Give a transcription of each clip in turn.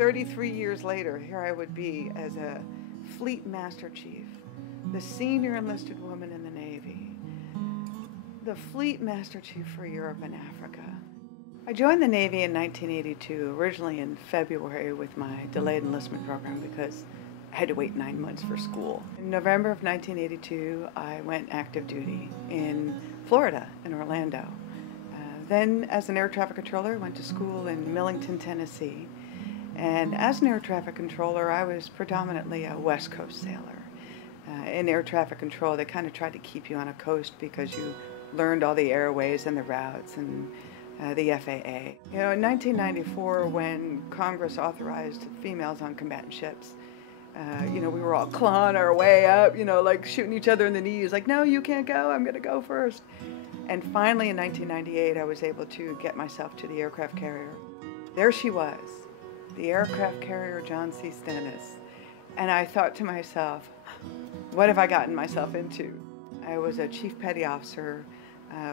33 years later, here I would be as a Fleet Master Chief, the senior enlisted woman in the Navy, the Fleet Master Chief for Europe and Africa. I joined the Navy in 1982, originally in February with my delayed enlistment program because I had to wait 9 months for school. In November of 1982, I went active duty in Florida, in Orlando. Then, as an air traffic controller, went to school in Millington, Tennessee. And as an air traffic controller, I was predominantly a West Coast sailor. In air traffic control, they kind of tried to keep you on a coast because you learned all the airways and the routes and the FAA. You know, in 1994, when Congress authorized females on combatant ships, you know, we were all clawing our way up, you know, like shooting each other in the knees, like, no, you can't go, I'm gonna go first. And finally, in 1998, I was able to get myself to the aircraft carrier. There she was, the aircraft carrier John C. Stennis. And I thought to myself, what have I gotten myself into? I was a chief petty officer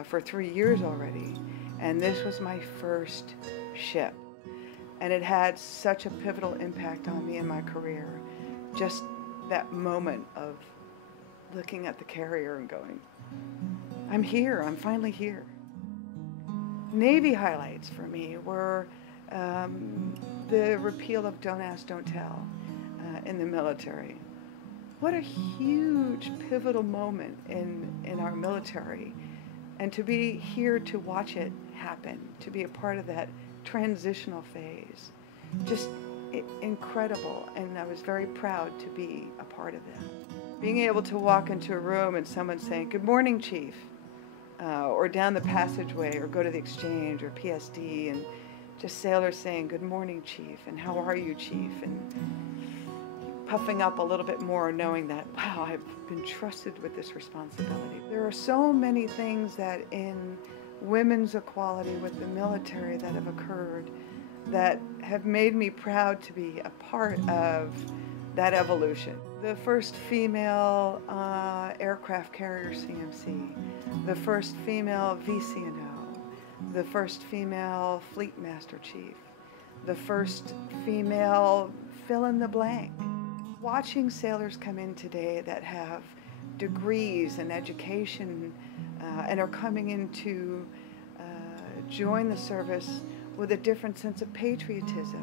for 3 years already, and this was my first ship. And it had such a pivotal impact on me in my career. Just that moment of looking at the carrier and going, I'm here, I'm finally here. Navy highlights for me were the repeal of Don't Ask, Don't Tell in the military. What a huge pivotal moment in our military. And to be here to watch it happen, to be a part of that transitional phase, just incredible. And I was very proud to be a part of that. Being able to walk into a room and someone saying, good morning, Chief, or down the passageway, or go to the exchange, or PSD, and just sailors saying, good morning, Chief, and how are you, Chief, and puffing up a little bit more, knowing that, wow, I've been trusted with this responsibility. There are so many things that in women's equality with the military that have occurred that have made me proud to be a part of that evolution. The first female aircraft carrier CMC, the first female VCNO, the first female Fleet Master Chief, the first female fill in the blank. Watching sailors come in today that have degrees in education and are coming in to join the service with a different sense of patriotism.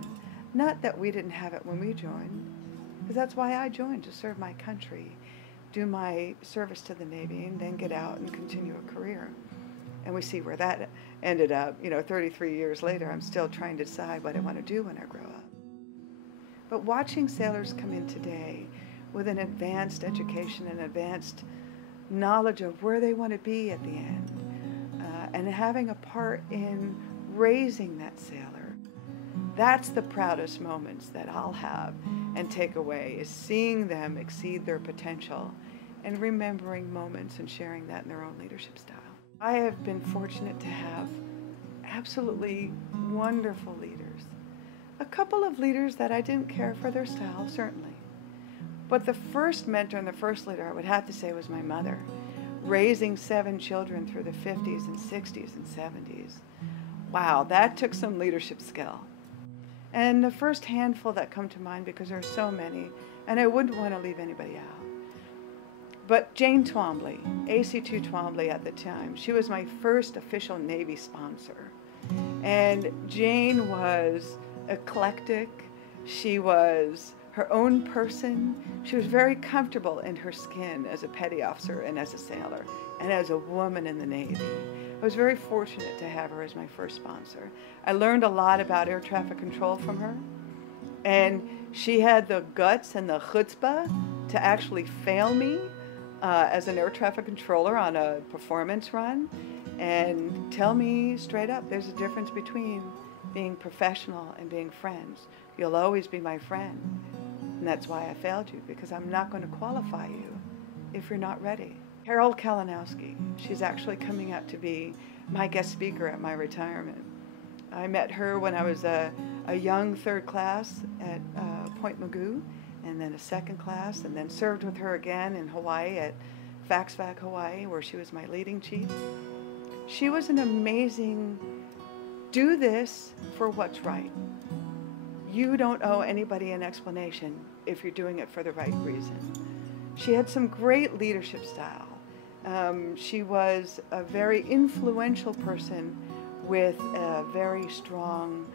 Not that we didn't have it when we joined, because that's why I joined, to serve my country, do my service to the Navy, and then get out and continue a career. And we see where that ended up. You know, 33 years later, I'm still trying to decide what I want to do when I grow up. But watching sailors come in today with an advanced education and advanced knowledge of where they want to be at the end, and having a part in raising that sailor, that's the proudest moments that I'll have and take away, is seeing them exceed their potential and remembering moments and sharing that in their own leadership style. I have been fortunate to have absolutely wonderful leaders. A couple of leaders that I didn't care for their style, certainly. But the first mentor and the first leader I would have to say was my mother, raising 7 children through the 50s and 60s and 70s. Wow, that took some leadership skill. And the first handful that come to mind, because there are so many, and I wouldn't want to leave anybody out. But Jane Twombly, AC2 Twombly at the time, she was my first official Navy sponsor. And Jane was eclectic. She was her own person. She was very comfortable in her skin as a petty officer and as a sailor and as a woman in the Navy. I was very fortunate to have her as my first sponsor. I learned a lot about air traffic control from her, and she had the guts and the chutzpah to actually fail me as an air traffic controller on a performance run and tell me straight up, there's a difference between being professional and being friends. You'll always be my friend, and that's why I failed you, because I'm not going to qualify you if you're not ready. Carol Kalinowski, she's actually coming up to be my guest speaker at my retirement. I met her when I was a young third class at Point Mugu, and then a second class, and then served with her again in Hawaii at FACSVAC Hawaii, where she was my leading chief. She was an amazing, do this for what's right. you don't owe anybody an explanation if you're doing it for the right reason. She had some great leadership style. She was a very influential person with a very strong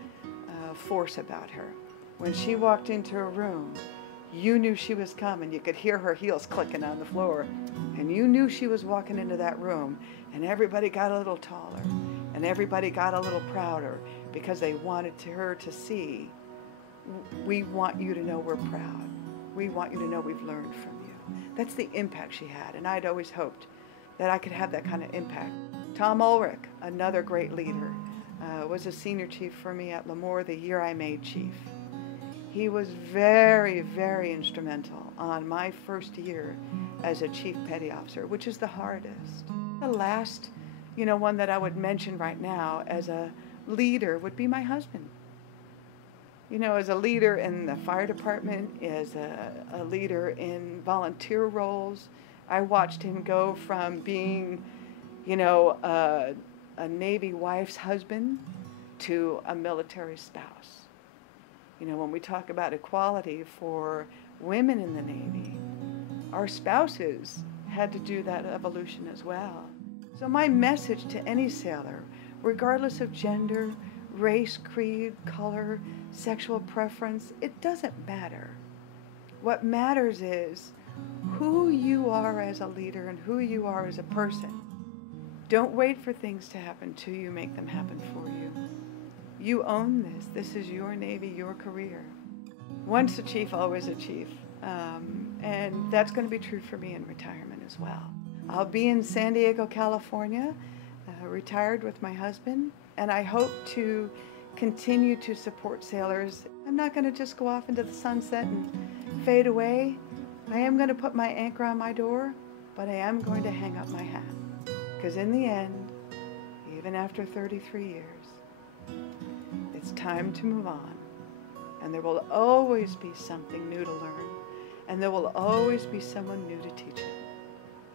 force about her. When she walked into a room, you knew she was coming. You could hear her heels clicking on the floor, and you knew she was walking into that room, and everybody got a little taller, and everybody got a little prouder because they wanted her to see, we want you to know we're proud. We want you to know we've learned from you. That's the impact she had, and I'd always hoped that I could have that kind of impact. Tom Ulrich, another great leader, was a senior chief for me at Lemoore the year I made chief. He was very, very instrumental on my first year as a chief petty officer, which is the hardest. The last, one that I would mention right now as a leader would be my husband. As a leader in the fire department, as a leader in volunteer roles, I watched him go from being, a Navy wife's husband to a military spouse. When we talk about equality for women in the Navy, our spouses had to do that evolution as well. So my message to any sailor, regardless of gender, race, creed, color, sexual preference, it doesn't matter. What matters is who you are as a leader and who you are as a person. Don't wait for things to happen till you make them happen for you. You own this. This is your Navy, your career. Once a chief, always a chief. And that's going to be true for me in retirement as well. I'll be in San Diego, California, retired with my husband, and I hope to continue to support sailors. I'm not going to just go off into the sunset and fade away. I am going to put my anchor on my door, but I am going to hang up my hat. Because in the end, even after 33 years, it's time to move on. And there will always be something new to learn. And there will always be someone new to teach it.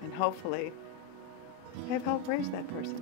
And hopefully, I've helped raise that person.